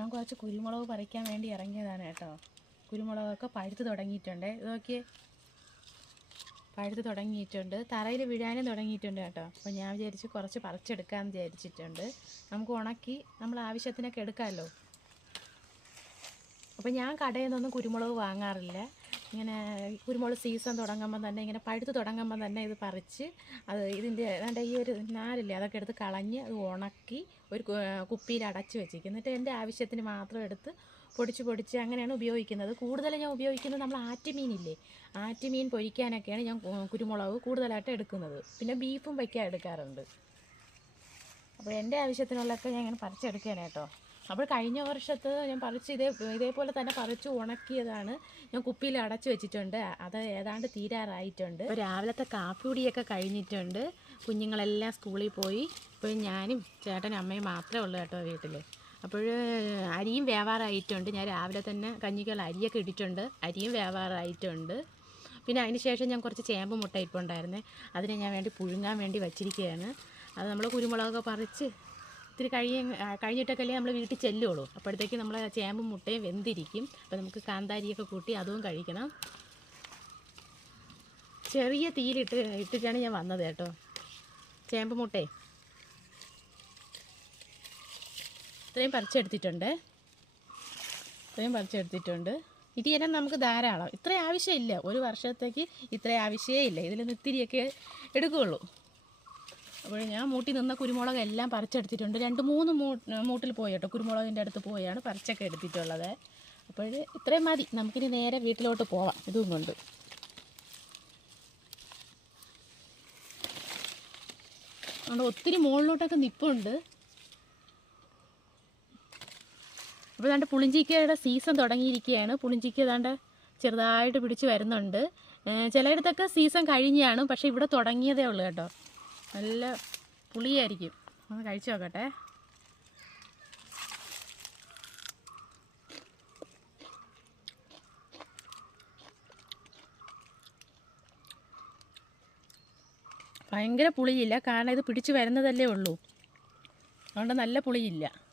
ഞാൻ കുറച്ച് കുരുമുളക് പറിക്കാൻ വേണ്ടി ഇറങ്ങിയതാണ് കേട്ടോ. കുരുമുളകൊക്കെ പഴുത്ത് തുടങ്ങിയിട്ടുണ്ട്. ഇതൊക്കെ പഴുത്ത് തുടങ്ങിയിട്ടുണ്ട്. തറയിൽ വീഴാനും തുടങ്ങിയിട്ടുണ്ട് കേട്ടോ. അപ്പോൾ ഞാൻ വിചാരിച്ച് കുറച്ച് പറിച്ചെടുക്കാമെന്ന് വിചാരിച്ചിട്ടുണ്ട്. നമുക്ക് ഉണക്കി നമ്മൾ ആവശ്യത്തിനൊക്കെ എടുക്കാമല്ലോ. അപ്പോൾ ഞാൻ കടയിൽ നിന്നൊന്നും കുരുമുളക് വാങ്ങാറില്ല. ഇങ്ങനെ കുരുമുളക് സീസൺ തുടങ്ങുമ്പോൾ തന്നെ ഇങ്ങനെ പഴുത്ത് തുടങ്ങുമ്പോൾ തന്നെ ഇത് പറിച്ച് അത് ഇതിന്റെ ഏതാണ്ട് ഈ ഒരു നാരില്ലേ അതൊക്കെ എടുത്ത് കളഞ്ഞ് അത് ഉണക്കി ഒരു കുപ്പിയിൽ അടച്ച് വെച്ചിരിക്കും എന്നിട്ട് എന്റെ ആവശ്യത്തിന് മാത്രം എടുത്ത് പൊടിച്ച് പൊടിച്ച് അങ്ങനെയാണ് ഉപയോഗിക്കുന്നത്. കൂടുതൽ ഞാൻ ഉപയോഗിക്കുന്നത് നമ്മൾ ആറ്റുമീനില്ലേ? ആറ്റുമീൻ പൊരിക്കാനൊക്കെയാണ് ഞാൻ കുരുമുളക് കൂടുതലായിട്ട് എടുക്കുന്നത്. പിന്നെ ബീഫും വയ്ക്കാൻ എടുക്കാറുണ്ട്. അപ്പോൾ എന്റെ ആവശ്യത്തിനുള്ളതൊക്കെ ഞാൻ ഇങ്ങനെ പറിച്ചെടുക്കുകയാണ് അപ്പോൾ കഴിഞ്ഞ വർഷത്ത് ഞാൻ പറിച്ച് ഇതേ ഇതേപോലെ തന്നെ പറിച്ച് ഉണക്കിയതാണ്. ഞാൻ കുപ്പിയിൽ അടച്ചു വെച്ചിട്ടുണ്ട്. അത് ഏതാണ്ട് തീരാറായിട്ടുണ്ട്. രാവിലത്തെ കാപ്പിപൊടിയൊക്കെ കഴിഞ്ഞിട്ടുണ്ട്. കുഞ്ഞുങ്ങളെല്ലാം സ്കൂളിൽ പോയി. ഇപ്പോൾ ഞാനും ചേട്ടനും അമ്മയും മാത്രമേ ഉള്ളൂ കേട്ടോ വീട്ടിൽ. അപ്പോൾ അരിയും വേവാറായിട്ടുണ്ട് ഞാൻ രാവിലെ തന്നെ കഞ്ഞിക്കുള്ള അരിയൊക്കെ ഇട്ടിട്ടുണ്ട്. അരിയും വേവാറായിട്ടുണ്ട് പിന്നെ അതിന് ശേഷം ഞാൻ കുറച്ച് ചേമ്പ് മുട്ട ഇരിപ്പുണ്ടായിരുന്നേ അതിനെ ഞാൻ വേണ്ടി പുഴുങ്ങാൻ വേണ്ടി വച്ചിരിക്കുകയാണ്. അത് നമ്മൾ കുരുമുളകൊക്കെ പറിച്ച് ഇത്തിരി കഴിയ കഴിഞ്ഞിട്ടൊക്കെയല്ലേ നമ്മൾ വീട്ടിൽ ചെല്ലുള്ളൂ. അപ്പോഴത്തേക്ക് നമ്മൾ ചേമ്പും മുട്ടയും വെന്തിരിക്കും. അപ്പോൾ നമുക്ക് കാന്താരിയൊക്കെ കൂട്ടി അതും കഴിക്കണം. ചെറിയ തീയിലിട്ട് ഇട്ടിട്ടാണ് ഞാൻ വന്നത് കേട്ടോ. ചേമ്പ് മുട്ടേ. ഇത്രയും പറിച്ചെടുത്തിട്ടുണ്ട്. ഇത്രയും പറിച്ചെടുത്തിട്ടുണ്ട്. ഇത് തന്നെ നമുക്ക് ധാരാളം. ഇത്ര ആവശ്യമില്ല. ഒരു വർഷത്തേക്ക് ഇത്ര ആവശ്യമേ ഇല്ല. ഇതിൽ നിന്ന് ഇത്തിരിയൊക്കെ എടുക്കുകയുള്ളൂ അപ്പോൾ ഞാൻ മൂട്ടി നിന്ന കുരുമുളക് എല്ലാം പറിച്ചെടുത്തിട്ടുണ്ട്. രണ്ട് മൂന്ന് മൂട്ടിൽ പോയി കേട്ടോ കുരുമുളകിന്റെ അടുത്ത് പോയാണ് പറിച്ചൊക്കെ എടുത്തിട്ടുള്ളത്. അപ്പോൾ ഇത്രയും മതി. നമുക്കിനി നേരെ വീട്ടിലോട്ട് പോവാം. ഇതും കൊണ്ട്. അതുകൊണ്ട് ഒത്തിരി മുകളിലോട്ടൊക്കെ നിപ്പുണ്ട്. ഇപ്പോൾ ഏതാണ്ട് പുളിഞ്ചിക്കയുടെ സീസൺ തുടങ്ങിയിരിക്കുകയാണ്. പുളിഞ്ചിക്ക ഏതാണ്ട് ചെറുതായിട്ട് പിടിച്ച് വരുന്നുണ്ട്. ചിലയിടത്തൊക്കെ സീസൺ കഴിഞ്ഞാണ് പക്ഷേ ഇവിടെ തുടങ്ങിയതേ ഉള്ളൂ കേട്ടോ. നല്ല പുളിയായിരിക്കും. ഒന്ന് കഴിച്ചു നോക്കട്ടെ. ഭയങ്കര പുളിയില്ല. കാരണം ഇത് പിടിച്ചു വരുന്നതല്ലേ ഉള്ളൂ. അതുകൊണ്ട് നല്ല പുളിയില്ല.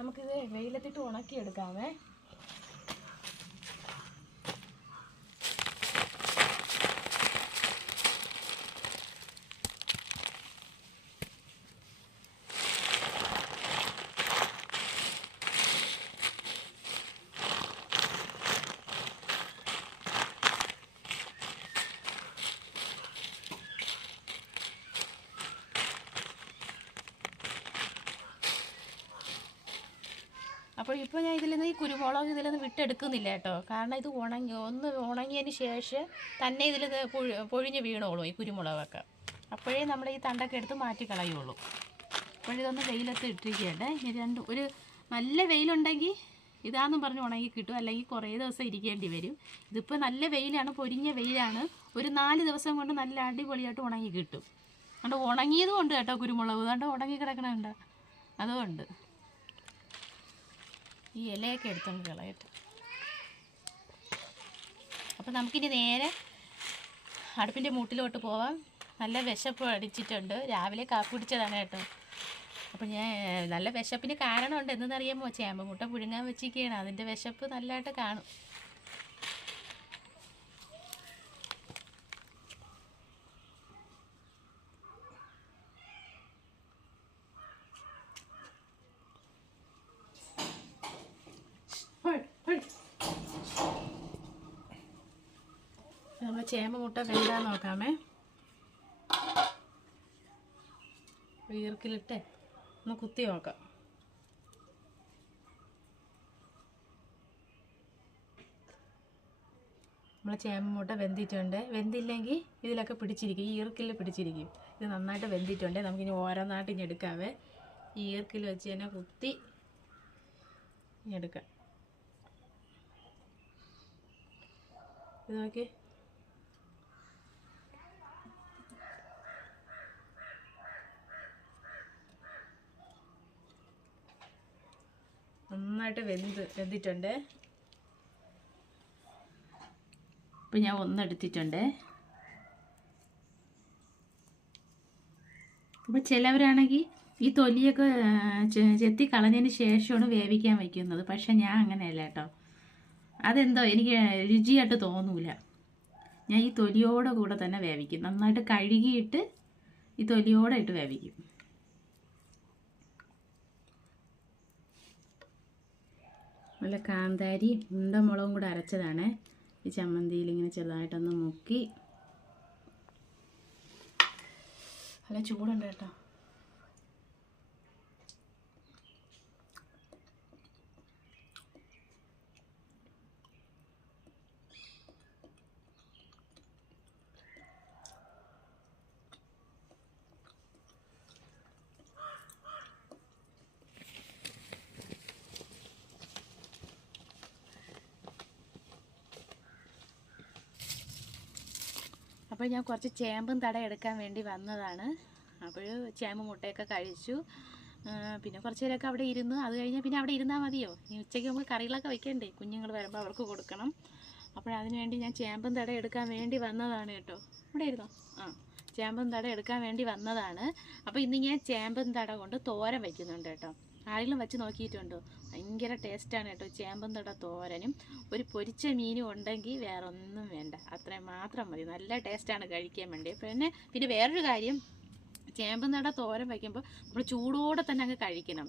നമുക്കിത് വെയിലത്തിട്ട് ഉണക്കിയെടുക്കാമേ അപ്പോൾ ഇപ്പോൾ ഞാൻ ഇതിൽ നിന്ന് ഈ കുരുമുളക് ഇതിലൊന്നും വിട്ടെടുക്കുന്നില്ല കേട്ടോ. കാരണം ഇത് ഉണങ്ങി ഒന്ന് ഉണങ്ങിയതിന് ശേഷം തന്നെ ഇതിൽ പൊഴിഞ്ഞ് വീണോളൂ ഈ കുരുമുളകൊക്കെ. അപ്പോഴേ നമ്മൾ ഈ തണ്ടൊക്കെ എടുത്ത് മാറ്റി കളയുള്ളൂ. അപ്പോഴിതൊന്ന് വെയിലത്ത് ഇട്ടിരിക്കട്ടെ ഇനി രണ്ട് ഒരു നല്ല വെയിലുണ്ടെങ്കിൽ ഇതാന്നും പറഞ്ഞ് ഉണങ്ങി കിട്ടും. അല്ലെങ്കിൽ കുറേ ദിവസം ഇരിക്കേണ്ടി വരും. ഇതിപ്പോൾ നല്ല വെയിലാണ് പൊരിഞ്ഞ വെയിലാണ്. ഒരു നാല് ദിവസം കൊണ്ട് നല്ല അടിപൊളിയായിട്ട് ഉണങ്ങി കിട്ടും. അതുകൊണ്ട് ഉണങ്ങിയതും ഉണ്ട് കേട്ടോ കുരുമുളക്. അതുകൊണ്ട് ഉണങ്ങി കിടക്കണുണ്ട് അതുകൊണ്ട് ഈ ഇലയൊക്കെ എടുത്തോണ്ട് കളയട്ടെ. അപ്പം നമുക്കിനി നേരെ അടുപ്പിന്റെ മൂട്ടിലോട്ട് പോവാം. നല്ല വിശപ്പ് അടിച്ചിട്ടുണ്ട്. രാവിലെ കാപ്പി കുടിച്ചതാണ് കേട്ടോ. അപ്പം ഞാൻ നല്ല വിശപ്പിന് കാരണമുണ്ട്. എന്തെന്നറിയാമോ? ചേമ്പ് മുട്ട പുഴുങ്ങാൻ വെച്ചിരിക്കുകയാണ് അതിന്റെ വിശപ്പ് നല്ലതായിട്ട് കാണും നമ്മൾ ചേമ്പ് മുട്ട വെന്താൻ നോക്കാമേ. ഈർക്കിലിട്ട് ഒന്ന് കുത്തി നോക്കാം. നമ്മൾ ചേമ്പ് മുട്ട വെന്തിട്ടുണ്ട്. വെന്തില്ലെങ്കിൽ ഇതിലൊക്കെ പിടിച്ചിരിക്കും. ഈ ഈർക്കിൽ പിടിച്ചിരിക്കും. ഇത് നന്നായിട്ട് വെന്തിട്ടുണ്ട്. നമുക്കിനി ഓരോന്നായിട്ട് ഇനി എടുക്കാവേ. ഈ ഈർക്കിൽ വെച്ച് തന്നെ കുത്തി എടുക്കാം. ഇത് നോക്കി നന്നായിട്ട് വെന്ത് വെന്തിട്ടുണ്ട്. ഇപ്പം ഞാൻ ഒന്നെടുത്തിട്ടുണ്ട്. അപ്പോൾ ചിലവരാണെങ്കിൽ ഈ തൊലിയൊക്കെ ചെത്തി കളഞ്ഞതിന് ശേഷമാണ് വേവിക്കാൻ വയ്ക്കുന്നത് പക്ഷേ ഞാൻ അങ്ങനെയല്ല കേട്ടോ. അതെന്തോ എനിക്ക് രുചിയായിട്ട് തോന്നൂല. ഞാൻ ഈ തൊലിയോടെ കൂടെ തന്നെ വേവിക്കും. നന്നായിട്ട് കഴുകിയിട്ട് ഈ തൊലിയോടെ ഇട്ട് വേവിക്കും. നല്ല കാന്താരി ഉണ്ടമുളകും കൂടെ അരച്ചതാണ്. ഈ ചമ്മന്തിയിൽ ഇങ്ങനെ ചെറുതായിട്ടൊന്ന് മുക്കി. നല്ല ചൂടുണ്ട് കേട്ടോ. അപ്പോൾ ഞാൻ കുറച്ച് ചേമ്പും തട എടുക്കാൻ വേണ്ടി വന്നതാണ്. അപ്പോൾ ചേമ്പ് മുട്ടയൊക്കെ കഴിച്ചു. പിന്നെ കുറച്ച് നേരമൊക്കെ അവിടെ ഇരുന്ന്. അത് കഴിഞ്ഞാൽ പിന്നെ അവിടെ ഇരുന്നാൽ മതിയോ? ഇനി ഉച്ചയ്ക്ക് നമുക്ക് കറികളൊക്കെ വെക്കണ്ടേ? കുഞ്ഞുങ്ങൾ വരുമ്പോൾ അവർക്ക് കൊടുക്കണം. അപ്പോൾ അതിന് വേണ്ടി ഞാൻ ചേമ്പും തട എടുക്കാൻ വേണ്ടി വന്നതാണ് കേട്ടോ. ഇവിടെ ഇരുന്നോ? ആ ചേമ്പും തട എടുക്കാൻ വേണ്ടി വന്നതാണ്. അപ്പോൾ ഇന്ന് ഞാൻ ചേമ്പും തട കൊണ്ട് തോരൻ വയ്ക്കുന്നുണ്ട് കേട്ടോ. ആരെങ്കിലും വെച്ച് നോക്കിയിട്ടുണ്ടോ? ഭയങ്കര ടേസ്റ്റാണ് കേട്ടോ. ചേമ്പന്തട തട തോരനും. ഒരു പൊരിച്ച മീനും ഉണ്ടെങ്കിൽ വേറെ ഒന്നും വേണ്ട. അത്രയും മാത്രം മതി. നല്ല ടേസ്റ്റാണ് കഴിക്കാൻ വേണ്ടി. പിന്നെ പിന്നെ വേറൊരു കാര്യം. ചേമ്പും നട തോരൻ വയ്ക്കുമ്പോൾ നമ്മൾ ചൂടോടെ തന്നെ അങ്ങ് കഴിക്കണം.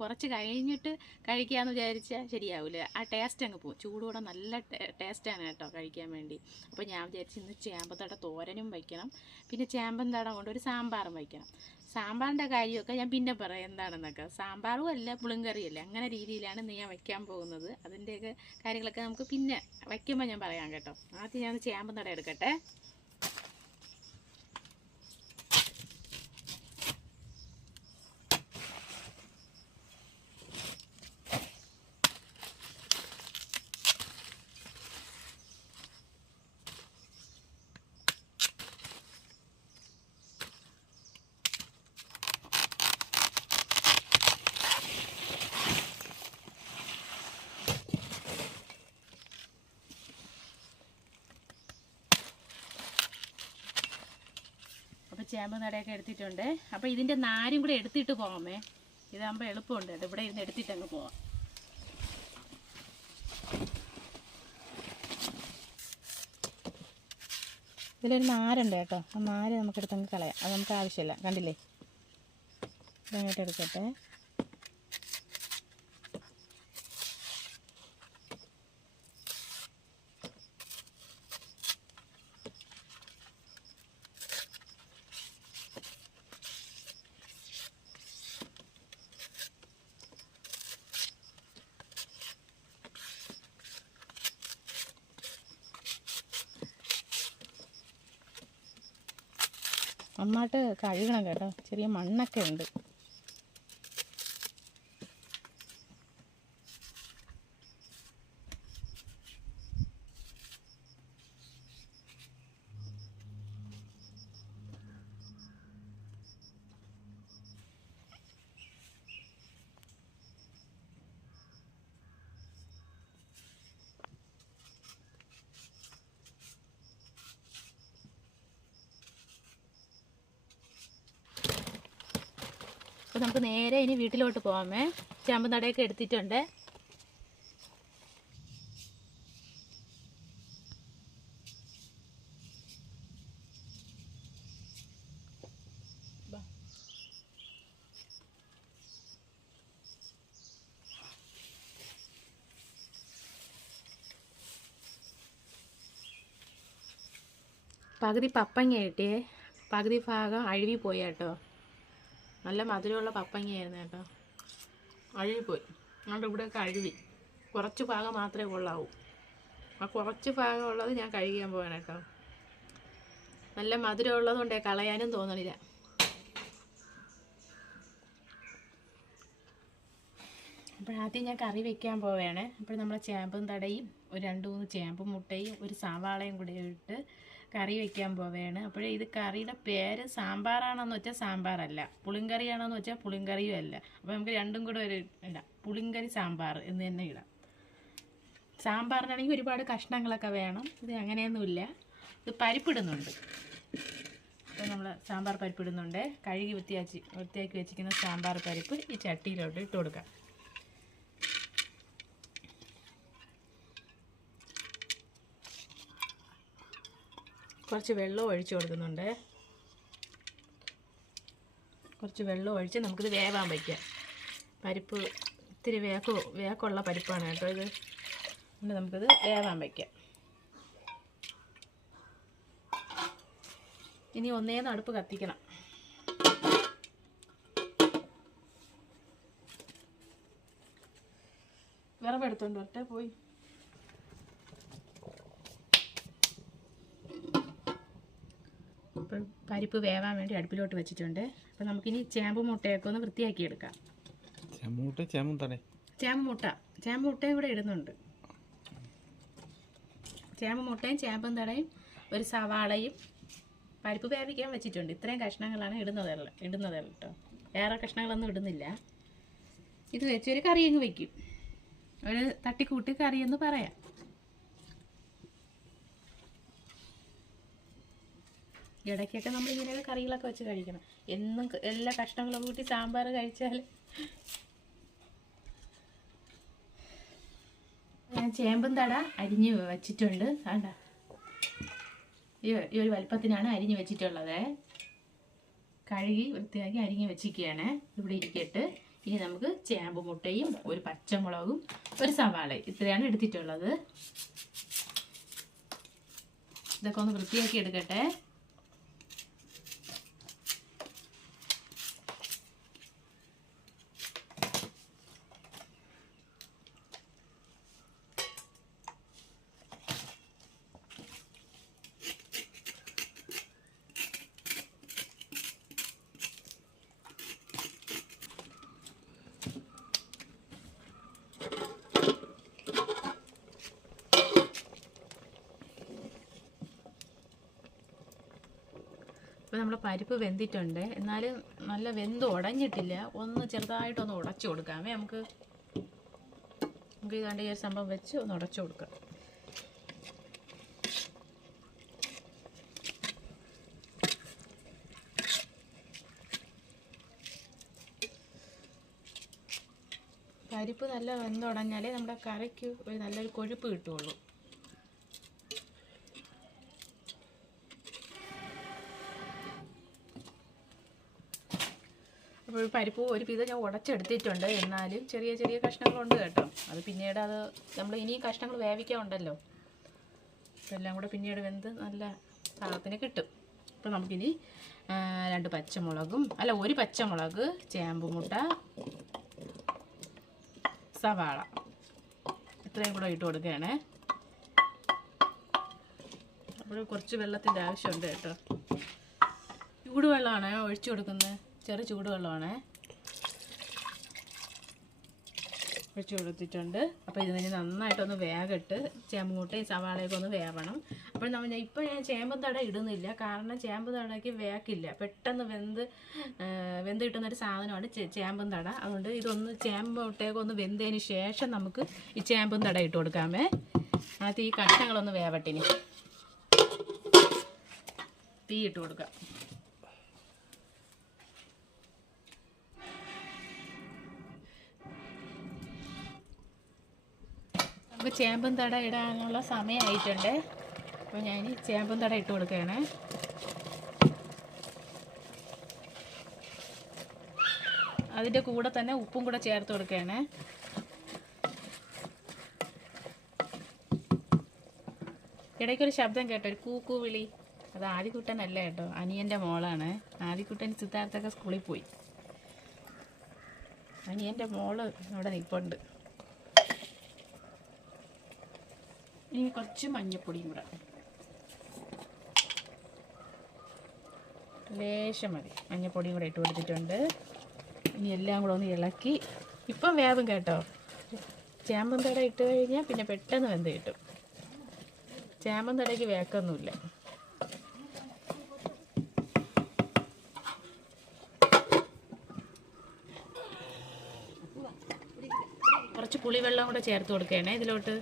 കുറച്ച് കഴിഞ്ഞിട്ട് കഴിക്കാമെന്ന് വിചാരിച്ചാൽ ശരിയാവില്ല ആ ടേസ്റ്റ് അങ്ങ് പോകും ചൂടോടെ നല്ല ടേസ്റ്റാണ് കേട്ടോ കഴിക്കാൻ വേണ്ടി. അപ്പോൾ ഞാൻ വിചാരിച്ചു ഇന്ന് ചേമ്പ് തട തോരനും വയ്ക്കണം പിന്നെ ചേമ്പൻ തട കൊണ്ട് ഒരു സാമ്പാറും വയ്ക്കണം സാമ്പാറിന്റെ കാര്യമൊക്കെ ഞാൻ പിന്നെ പറയാം എന്താണെന്നൊക്കെ. സാമ്പാറും അല്ല പുളിങ്കറിയല്ല അങ്ങനെ രീതിയിലാണ് ഇന്ന് ഞാൻ വയ്ക്കാൻ പോകുന്നത്. അതിന്റെയൊക്കെ കാര്യങ്ങളൊക്കെ നമുക്ക് പിന്നെ വയ്ക്കുമ്പോൾ ഞാൻ പറയാം കേട്ടോ. ആദ്യം ഞാൻ ചേമ്പ് തട എടുക്കട്ടെ. ചേമ്പ് നടയൊക്കെ എടുത്തിട്ടുണ്ട്. അപ്പോൾ ഇതിന്റെ നാരും കൂടെ എടുത്തിട്ട് പോകാമേ ഇതാകുമ്പോൾ എളുപ്പമുണ്ട് ഇവിടെ ഇരുന്ന് എടുത്തിട്ട് അങ്ങ് പോവാം. ഇതിലൊരു നാരുണ്ട് കേട്ടോ. ആ നാര് നമുക്കെടുത്തങ്ങ് കളയാം. അത് നമുക്ക് ആവശ്യമില്ല. കണ്ടില്ലേ? ഇതങ്ങോട്ട് എടുക്കട്ടെ. നന്നായിട്ട് കഴുകണം കേട്ടോ. ചെറിയ മണ്ണൊക്കെ ഉണ്ട് അപ്പോൾ നമുക്ക് നേരെ ഇനി വീട്ടിലോട്ട് പോകാമേ ചാമ്പ് നടയൊക്കെ എടുത്തിട്ടുണ്ട്. പകുതി പപ്പങ്ങ കിട്ടിയേ. പകുതി ഭാഗം അഴുവി പോയി കേട്ടോ. നല്ല മധുരമുള്ള പപ്പങ്ങയായിരുന്നു കേട്ടോ. അഴുകിപ്പോയി. അതുകൊണ്ട് ഇവിടെയൊക്കെ അഴുകി. കുറച്ച് ഭാഗം മാത്രമേ കൊള്ളാവൂ. ആ കുറച്ച് ഭാഗം ഉള്ളത് ഞാൻ കഴുകിയാൻ പോവാണ് കേട്ടോ. നല്ല മധുരമുള്ളത് കൊണ്ടേ കളയാനും തോന്നണില്ല. അപ്പോൾ ആദ്യം ഞാൻ കറി വെക്കാൻ പോവുകയാണ്. അപ്പോൾ നമ്മൾ ചേമ്പും തടയും ഒരു രണ്ട് മൂന്ന് ചേമ്പും മുട്ടയും ഒരു സവാളയും കൂടി ഇട്ട് കറി വെക്കാൻ പോവുകയാണ് അപ്പോഴേ ഇത് കറിയുടെ പേര് സാമ്പാറാണെന്ന് വെച്ചാൽ സാമ്പാറല്ല. പുളിങ്കറിയാണെന്ന് വെച്ചാൽ പുളിങ്കറിയും അല്ല. അപ്പോൾ നമുക്ക് രണ്ടും കൂടെ ഒരു ഇടാം. പുളിങ്കറി സാമ്പാർ എന്ന് തന്നെ ഇടാം. സാമ്പാറിനാണെങ്കിൽ ഒരുപാട് കഷ്ണങ്ങളൊക്കെ വേണം. ഇത് അങ്ങനെയൊന്നുമില്ല. ഇത് പരിപ്പിടുന്നുണ്ട്. അപ്പോൾ നമ്മൾ സാമ്പാർ പരിപ്പിടുന്നുണ്ട്. കഴുകി വൃത്തിയാക്കി വൃത്തിയാക്കി വെച്ചിരിക്കുന്ന സാമ്പാർ പരിപ്പ് ഈ ചട്ടിയിലോട്ട് ഇട്ട് കൊടുക്കാം. കുറച്ച് വെള്ളം ഒഴിച്ചു കൊടുക്കുന്നുണ്ട്. കുറച്ച് വെള്ളം ഒഴിച്ച് നമുക്കിത് വേവാൻ വയ്ക്കാം. പരിപ്പ് ഇത്തിരി വേക്ക് വേക്കുള്ള പരിപ്പാണ് കേട്ടോ ഇത്. അതുകൊണ്ട് നമുക്കിത് വേവാൻ വയ്ക്കാം. ഇനി ഒന്നേന്ന് അടുപ്പ് കത്തിക്കണം. വിറവെടുത്തോണ്ട് വരട്ടെ പോയി. പരിപ്പ് വേവാൻ വേണ്ടി അടുപ്പിലോട്ട് വെച്ചിട്ടുണ്ട്. അപ്പം നമുക്കിനി ചേമ്പ് മുട്ടയൊക്കെ ഒന്ന് വൃത്തിയാക്കി എടുക്കാം. ചേമ്പ് മുട്ട ചേമ്പ് മുട്ടയും കൂടെ ഇടുന്നുണ്ട്. ചേമ്പ് മുട്ടയും ചേമ്പും തടയും ഒരു സവാളയും പരിപ്പ് വേവിക്കാൻ വെച്ചിട്ടുണ്ട്. ഇത്രയും കഷ്ണങ്ങളാണ് ഇടുന്നത് ഇടുന്നത് കേട്ടോ വേറെ കഷ്ണങ്ങളൊന്നും ഇടുന്നില്ല. ഇത് വെച്ചൊരു ഒരു കറി അങ്ങ് വെക്കും. ഒരു തട്ടിക്കൂട്ടി കറി എന്ന് പറയാം. ഇടയ്ക്കൊക്കെ നമ്മൾ ഇങ്ങനെയൊക്കെ കറികളൊക്കെ വെച്ച് കഴിക്കണം. എന്നും എല്ലാ കഷ്ണങ്ങളും കൂട്ടി സാമ്പാർ കഴിച്ചാൽ ഞാൻ ചേമ്പും തട അരിഞ്ഞ് വെച്ചിട്ടുണ്ട്. വേണ്ട ഈ ഈ ഒരു വലിപ്പത്തിനാണ് അരിഞ്ഞ് വെച്ചിട്ടുള്ളത്. കഴുകി വൃത്തിയാക്കി അരിഞ്ഞ് വെച്ചിരിക്കുകയാണ്. ഇവിടെ ഇരിക്കട്ട്. ഇനി നമുക്ക് ചേമ്പ് മുട്ടയും ഒരു പച്ചമുളകും ഒരു സവാളയും ഇത്രയാണ് എടുത്തിട്ടുള്ളത്. ഇതൊക്കെ ഒന്ന് വൃത്തിയാക്കി എടുക്കട്ടെ ഇപ്പോൾ നമ്മുടെ പരിപ്പ് വെന്തിട്ടുണ്ട്. എന്നാലും നല്ല വെന്ത് ഉടഞ്ഞിട്ടില്ല ഒന്ന് ചെറുതായിട്ടൊന്ന് ഉടച്ചു കൊടുക്കാമേ. നമുക്ക് നമുക്ക് ഇതാണ്ട് ഈ ഒരു സംഭവം വെച്ച് ഒന്ന് ഉടച്ചു കൊടുക്കാം. പരിപ്പ് നല്ല വെന്തുടഞ്ഞാലേ നമ്മുടെ കറിക്ക് ഒരു നല്ലൊരു കൊഴുപ്പ് കിട്ടുള്ളൂ പരിപ്പ് ഒരു വിധം ഞാൻ ഉടച്ചെടുത്തിട്ടുണ്ട്. എന്നാലും ചെറിയ ചെറിയ കഷ്ണങ്ങളുണ്ട് കേട്ടോ. അത് പിന്നീട് അത് നമ്മൾ ഇനിയും കഷ്ണങ്ങൾ വേവിക്കാനുണ്ടല്ലോ. ഇതെല്ലാം കൂടെ പിന്നീട് വെന്ത് നല്ല പാകത്തിന് കിട്ടും. അപ്പോൾ നമുക്കിനി രണ്ട് പച്ചമുളകും അല്ല ഒരു പച്ചമുളക് ചേമ്പുമുട്ട സവാള. ഇത്രയും കൂടെ ഇട്ട് കൊടുക്കുകയാണേ. അപ്പോൾ കുറച്ച് വെള്ളത്തിന്റെ ആവശ്യമുണ്ട് കേട്ടോ. ചൂടുവെള്ളമാണ് ഒഴിച്ചു കൊടുക്കുന്നത്? ചെറു ചൂടുവെള്ളമാണ്. ഒഴിച്ചു കൊടുത്തിട്ടുണ്ട്. അപ്പോൾ ഇതിന് നന്നായിട്ടൊന്ന് വേഗട്ട് ചേമ്പൂട്ടയും സവാളയൊക്കെ ഒന്ന് വേവണം. അപ്പോൾ നമ്മൾ ഇപ്പോൾ ഞാൻ ചേമ്പും തട ഇടുന്നില്ല. കാരണം ചേമ്പ് തടയ്ക്ക് വേക്കില്ല. പെട്ടെന്ന് വെന്ത് വെന്ത് കിട്ടുന്നൊരു സാധനമാണ് ചേമ്പും തട. അതുകൊണ്ട് ഇതൊന്ന് ചേമ്പ് മുട്ടയൊക്കെ ഒന്ന് വെന്തതിന് ശേഷം നമുക്ക് ഈ ചേമ്പും തട ഇട്ട് കൊടുക്കാമേ. ആദ്യം ഈ കഷ്ണങ്ങളൊന്ന് വേവട്ടിനി തീ ഇട്ട് കൊടുക്കാം. നമുക്ക് ചേമ്പും തട ഇടാനുള്ള സമയമായിട്ടുണ്ട്. അപ്പോൾ ഞാൻ ചേമ്പും തട ഇട്ട് കൊടുക്കുകയാണ്. അതിന്റെ കൂടെ തന്നെ ഉപ്പും കൂടെ ചേർത്ത് കൊടുക്കുകയാണ്. ഇടയ്ക്കൊരു ശബ്ദം കേട്ടോ ഒരു കൂക്കു വിളി. അത് ആദിക്കുട്ടനല്ല കേട്ടോ അനിയന്റെ മോളാണ്. ആദിക്കുട്ടൻ സിദ്ധാർത്ഥൊക്കെ സ്കൂളിൽ പോയി. അനിയന്റെ മോൾ അവിടെ നിൽപ്പുണ്ട്. ഇനി കുറച്ച് മഞ്ഞപ്പൊടിയും കൂടെ. ലേശം മതി. മഞ്ഞപ്പൊടിയും കൂടെ ഇട്ട് കൊടുത്തിട്ടുണ്ട്. ഇനി എല്ലാം കൂടെ ഒന്ന് ഇളക്കി. ഇപ്പം വേവും കേട്ടോ. ചേമ്പൻ തട ഇട്ട് കഴിഞ്ഞാൽ പിന്നെ പെട്ടെന്ന് വെന്ത് കിട്ടും. ചേമ്പൻ തടയ്ക്ക് വേക്കൊന്നുമില്ല. കുറച്ച് പുളിവെള്ളം കൂടെ ചേർത്ത് കൊടുക്കണേ ഇതിലോട്ട്.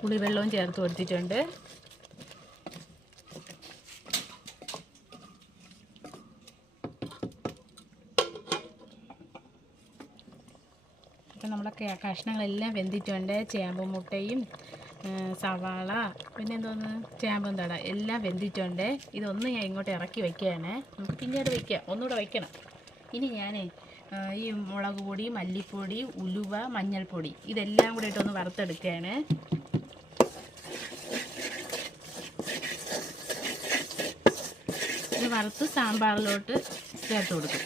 പുളിവെള്ളവും ചേർത്ത് കൊടുത്തിട്ടുണ്ട്. ഇപ്പം നമ്മുടെ കഷ്ണങ്ങളെല്ലാം വെന്തിട്ടുണ്ട്. ചേമ്പ് മുട്ടയും സവാള പിന്നെ എന്തോന്ന്? ചേമ്പും തട എല്ലാം വെന്തിട്ടുണ്ട്. ഇതൊന്ന് ഞാൻ ഇങ്ങോട്ട് ഇറക്കി വയ്ക്കുകയാണ് നമുക്ക് പിന്നീട് വെക്കാം. ഒന്നുകൂടെ വയ്ക്കണം ഇനി ഞാൻ ഈ മുളക് പൊടി മല്ലിപ്പൊടി ഉലുവ മഞ്ഞൾപ്പൊടി ഇതെല്ലാം കൂടെ ഇട്ടൊന്ന് വറുത്തെടുക്കുകയാണ്. വറുത്ത് സാമ്പാറിലോട്ട് ചേർത്ത് കൊടുക്കും.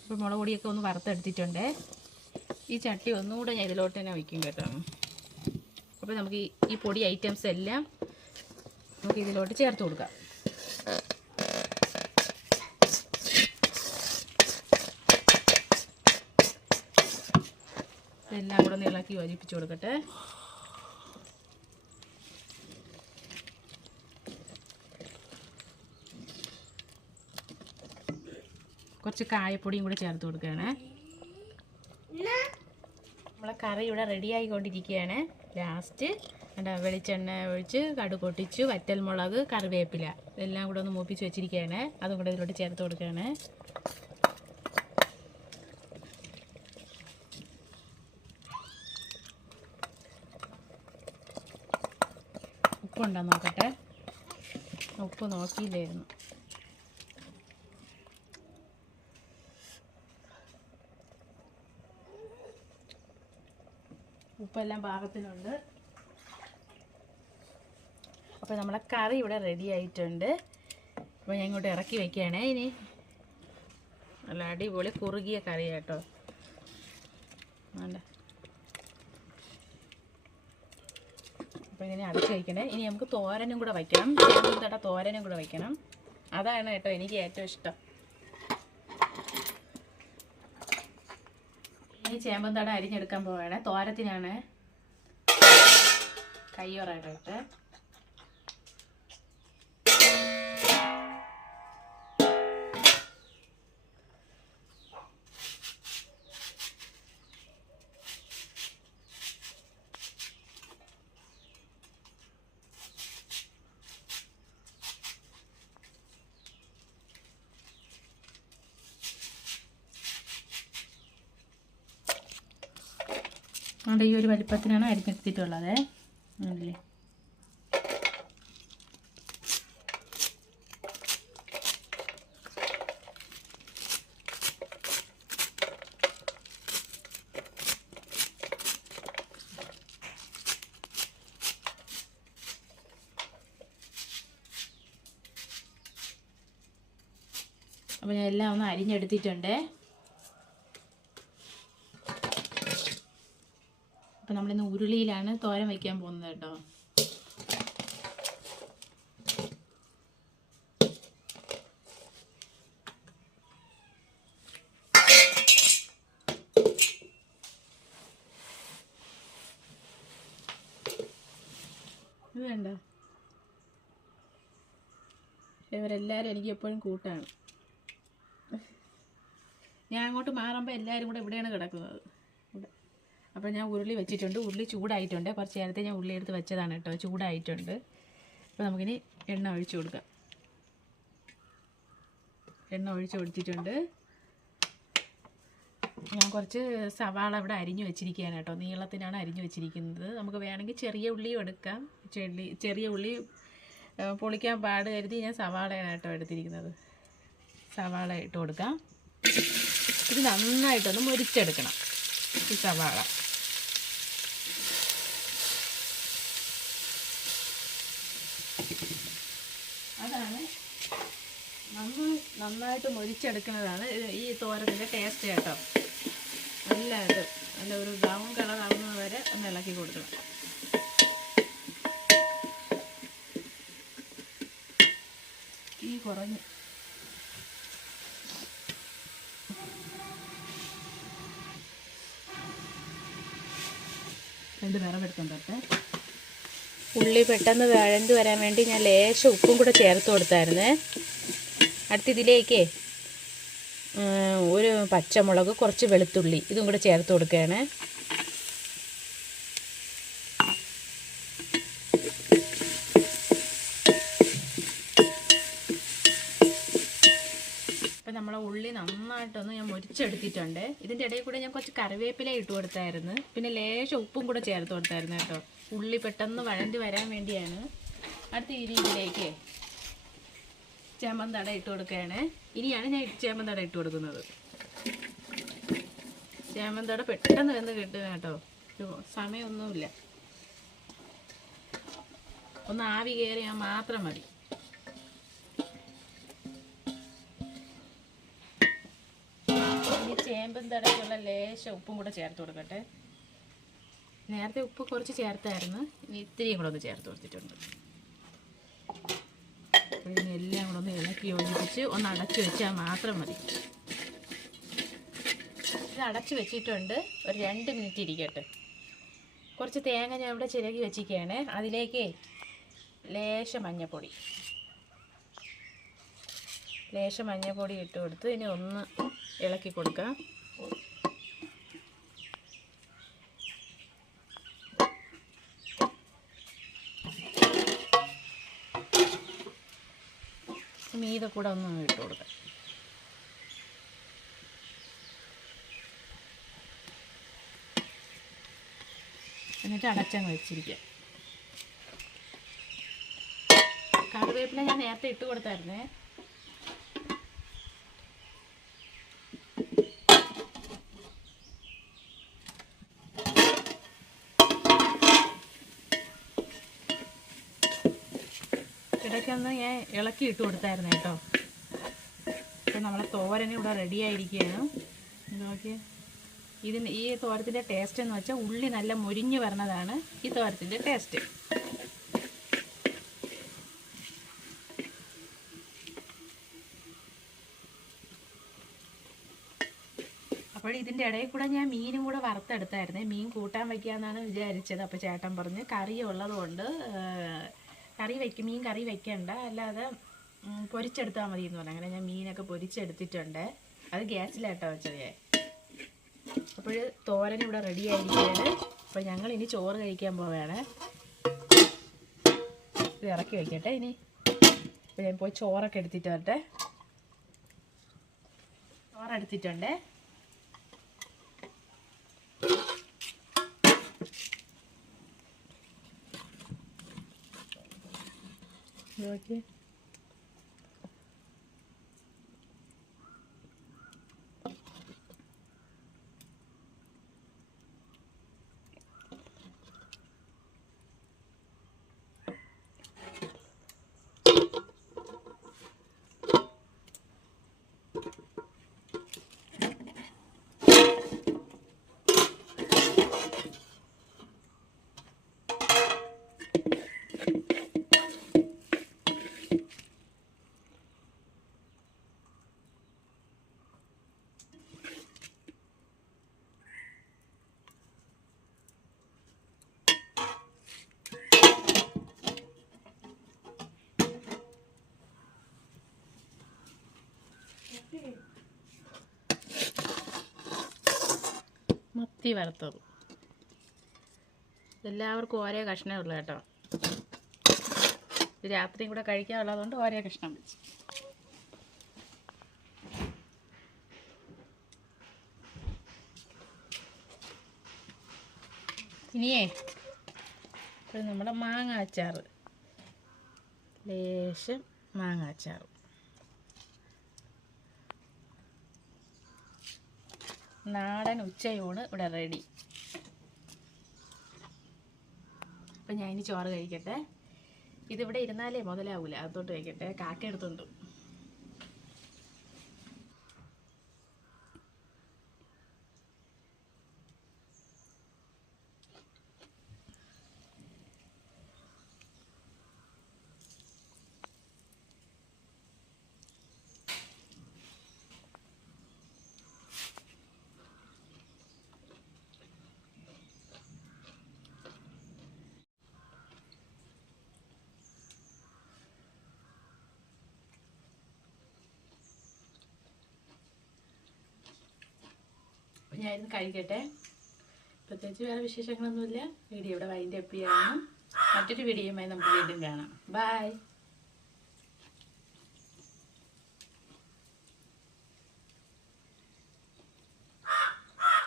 ഇപ്പോൾ മുളക് പൊടിയൊക്കെ ഒന്ന് വറുത്തെടുത്തിട്ടുണ്ട്. ഈ ചട്ടി ഒന്നുകൂടെ ഞാൻ ഇതിലോട്ട് തന്നെ വയ്ക്കും കേട്ടോ. അപ്പോൾ നമുക്ക് ഈ പൊടി ഐറ്റംസ് എല്ലാം നമുക്ക് ഇതിലോട്ട് ചേർത്ത് കൊടുക്കാം ഇതെല്ലാം കൂടെ ഒന്ന് ഇളക്കി യോജിപ്പിച്ച് കൊടുക്കട്ടെ. കുറച്ച് കായപ്പൊടിയും കൂടെ ചേർത്ത് കൊടുക്കുകയാണ്. നമ്മളെ കറി ഇവിടെ റെഡി ആയിക്കൊണ്ടിരിക്കുകയാണ്. ലാസ്റ്റ് എന്താ വെളിച്ചെണ്ണ ഒഴിച്ച് കടുക് പൊട്ടിച്ചു വറ്റൽമുളക് കറിവേപ്പില ഇതെല്ലാം കൂടെ ഒന്ന് മൂപ്പിച്ച് വെച്ചിരിക്കുകയാണ്. അതും കൂടെ ഇതിലോട്ട് ചേർത്ത് കൊടുക്കുകയാണ്. ഉപ്പുണ്ടോ നോക്കട്ടെ. ഉപ്പ് നോക്കിയില്ലായിരുന്നു. ഉപ്പെല്ലാം പാകത്തിനുണ്ട്. അപ്പോൾ നമ്മുടെ കറി ഇവിടെ റെഡി ആയിട്ടുണ്ട്. അപ്പോൾ ഞാൻ ഇങ്ങോട്ട് ഇറക്കി വയ്ക്കുകയാണേ ഇനി നല്ല അടിപൊളി കുറുകിയ കറി കേട്ടോ വേണ്ട. അപ്പോൾ ഇങ്ങനെ അടച്ച് വയ്ക്കണേ ഇനി നമുക്ക് തോരനും കൂടെ വയ്ക്കണം. ചേമ്പും തട തോരനും കൂടെ വയ്ക്കണം. അതാണ് കേട്ടോ എനിക്ക് ഏറ്റവും ഇഷ്ടം. ഇനി ചേമ്പന്തട തട അരിഞ്ഞെടുക്കാൻ പോവുകയാണ് തോരത്തിനാണ് കയ്യോറായിട്ട് അതുകൊണ്ട് ഈ ഒരു വലിപ്പത്തിനാണ് അരിഞ്ഞെടുത്തിട്ടുള്ളത് അല്ലേ അപ്പോൾ ഞാൻ എല്ലാം ഒന്ന് അരിഞ്ഞെടുത്തിട്ടുണ്ട്. നമ്മളിന്ന് ഉരുളിയിലാണ് തോരൻ വയ്ക്കാൻ പോകുന്നത് കേട്ടോ. ഇത് ഇവരെല്ലാവരും എനിക്ക് എപ്പോഴും കൂട്ടാണ്. ഞാൻ അങ്ങോട്ട് മാറുമ്പോൾ എല്ലാവരും കൂടെ ഇവിടെയാണ് കിടക്കുന്നത്. അപ്പോൾ ഞാൻ ഉരുളി വെച്ചിട്ടുണ്ട്. ഉരുളി ചൂടായിട്ടുണ്ട്. കുറച്ച് നേരത്തെ ഞാൻ ഉരുളി എടുത്ത് വെച്ചതാണ് കേട്ടോ. ചൂടായിട്ടുണ്ട്. അപ്പോൾ നമുക്കിനി എണ്ണ ഒഴിച്ചു കൊടുക്കാം. എണ്ണ ഒഴിച്ച് കൊടുത്തിട്ടുണ്ട്. ഞാൻ കുറച്ച് സവാള ഇവിടെ അരിഞ്ഞു വെച്ചിരിക്കുകയാണ് കേട്ടോ. നീളത്തിനാണ് അരിഞ്ഞു വെച്ചിരിക്കുന്നത്. നമുക്ക് വേണമെങ്കിൽ ചെറിയ ഉള്ളിയും എടുക്കാം. ചെള്ളി ചെറിയ ഉള്ളി പൊളിക്കാൻ പാട് കരുതി ഞാൻ സവാളയാണ് കേട്ടോ എടുത്തിരിക്കുന്നത്. സവാള ഇട്ട് കൊടുക്കാം. ഇത് നന്നായിട്ടൊന്ന് മുരിച്ചെടുക്കണം. ഈ സവാള അതാണ് നന്നായി നന്നായിട്ട് മൊരിച്ചെടുക്കുന്നതാണ്. ഈ തോരത്തിന്റെ ടേസ്റ്റ് കേട്ടോ. നല്ല ഇത്. നല്ല ഒരു ബ്രൗൺ കളർ ആവുന്നത് വരെ ഒന്ന് ഇളക്കി കൊടുക്കണം. ഈ കുറഞ്ഞു. രണ്ട് വിറവെടുക്കാൻ തൊട്ടെ? ഉള്ളി പെട്ടെന്ന് വഴണ്ട് വരാൻ വേണ്ടി ഞാൻ ലേശം ഉപ്പും കൂടെ ചേർത്ത് കൊടുത്തായിരുന്നേ. അടുത്ത ഇതിലേക്ക് ഒരു പച്ചമുളക് കുറച്ച് വെളുത്തുള്ളി. ഇതും കൂടെ ചേർത്ത് കൊടുക്കുകയാണ്. ഇപ്പം നമ്മളെ ഉള്ളി നന്നായിട്ടൊന്ന് ഞാൻ മുരിച്ചെടുത്തിട്ടുണ്ട്. ഇതിന്റെ ഇടയിൽ കൂടെ ഞാൻ കുറച്ച് കറിവേപ്പില ഇട്ട് കൊടുത്തായിരുന്നു. പിന്നെ ലേശം ഉപ്പും കൂടെ ചേർത്ത് കൊടുത്തായിരുന്നു കേട്ടോ. ഉള്ളി പെട്ടെന്ന് വഴണ്ടി വരാൻ വേണ്ടിയാണ്. അടുത്ത ഈ രീതിയിലേക്ക്. ചേമ്പന്തട ഇട്ട് കൊടുക്കുകയാണ്. ഇനിയാണ് ഞാൻ ചേമ്പന്തട ഇട്ട് കൊടുക്കുന്നത്. ചേമ്പന്തട പെട്ടെന്ന് വെന്ത് കിട്ടുക കേട്ടോ. സമയമൊന്നുമില്ല. ഒന്ന് ആവി കയറിയാൽ മാത്രം മതി. ഇനി ചേമ്പും തടയ്ക്കുള്ള ലേശം ഉപ്പും കൂടെ ചേർത്ത് കൊടുക്കട്ടെ. നേരത്തെ ഉപ്പ് കുറച്ച് ചേർത്തായിരുന്നു. ഇനി ഇത്തിരിയും കൂടെ ഒന്ന് ചേർത്ത് കൊടുത്തിട്ടുണ്ട്. അപ്പോൾ ഇനി എല്ലാം കൂടെ ഒന്ന് ഇളക്കി യോജിപ്പിച്ച് ഒന്ന് അടച്ചു വെച്ചാൽ മാത്രം മതി. ഇത് അടച്ചു വെച്ചിട്ടുണ്ട്. ഒരു രണ്ട് മിനിറ്റ് ഇരിക്കട്ടെ. കുറച്ച് തേങ്ങ ഞാൻ ഇവിടെ ചിരകി വെച്ചിരിക്കുകയാണ്. അതിലേക്ക് ലേശം മഞ്ഞൾപ്പൊടി ലേശം മഞ്ഞൾപ്പൊടി ഇട്ട് കൊടുത്ത് ഇനി ഒന്ന് ഇളക്കി കൊടുക്കാം. മീതെ കൂടെ ഒന്ന് ഇട്ട് കൊടുക്കാം. എന്നിട്ട് അടച്ചങ്ങ് വെച്ചിരിക്കുക. കറിവേപ്പില ഞാൻ നേരത്തെ ഇട്ട് കൊടുത്തായിരുന്നേ. ഇടയ്ക്കൊന്ന് ഞാൻ ഇളക്കി ഇട്ട് കൊടുത്തായിരുന്നു കേട്ടോ. ഇപ്പം നമ്മളെ തോരൻ ഇവിടെ റെഡി ആയിരിക്കുകയാണ്. നോക്കിയേ ഇതിന് ഈ തോരത്തിന്റെ ടേസ്റ്റ് എന്ന് വെച്ചാൽ ഉള്ളി നല്ല മുരിഞ്ഞ് വരണതാണ് ഈ തോരത്തിന്റെ ടേസ്റ്റ് അപ്പോൾ ഇതിന്റെ ഇടയിൽ കൂടെ ഞാൻ മീനും കൂടെ വറുത്തെടുത്തായിരുന്നേ. മീൻ കൂട്ടാൻ വയ്ക്കാമെന്നാണ് വിചാരിച്ചത്. അപ്പോൾ ചേട്ടൻ പറഞ്ഞ് കറി ഉള്ളത് കൊണ്ട് കറി വയ്ക്കും മീൻ കറി വെക്കണ്ട. അല്ലാതെ പൊരിച്ചെടുത്താൽ മതി എന്ന് പറഞ്ഞു. അങ്ങനെ ഞാൻ മീനൊക്കെ പൊരിച്ചെടുത്തിട്ടുണ്ട്. അത് ഗ്യാസിലാട്ടോ വെച്ചതേ. അപ്പോൾ തോരൻ ഇവിടെ റെഡി ആയിരിക്കുകയാണ്. അപ്പോൾ ഞങ്ങൾ ഇനി ചോറ് കഴിക്കാൻ പോവുകയാണ് ഇത് ഇറക്കി വയ്ക്കട്ടെ ഇനി. അപ്പോൾ ഞാൻ പോയി ചോറൊക്കെ എടുത്തിട്ട് വരട്ടെ. ചോറെടുത്തിട്ടുണ്ട്. നോക്കി മത്തി വറുത്തത്. എല്ലാവർക്കും ഓരോ കഷ്ണമേ ഉള്ളൂ കേട്ടോ. രാത്രിയും കൂടെ കഴിക്കാനുള്ളതുകൊണ്ട് ഓരോ കഷ്ണം വെച്ചു. ഇനിയേ നമ്മുടെ മാങ്ങ അച്ചാർ ലേശം മാങ്ങ അച്ചാർ നാടൻ ഉച്ചയൂണ് ഇവിടെ റെഡി അപ്പം ഞാൻ ഇനി ചോറ് കഴിക്കട്ടെ. ഇതിവിടെ ഇരുന്നാലേ മുതലാവൂല. അതുകൊണ്ട് കഴിക്കട്ടെ. കാക്ക എടുത്തുണ്ട് ഞാൻ ഇന്ന് കഴിക്കട്ടെ. പ്രത്യേകിച്ച് വേറെ വിശേഷങ്ങളൊന്നുമില്ല. വീഡിയോ ഇവിടെ വൈൻഡപ്പ് ചെയ്യാനും മറ്റൊരു വീഡിയോയുമായി നമുക്ക് വീണ്ടും കാണാം. ബൈ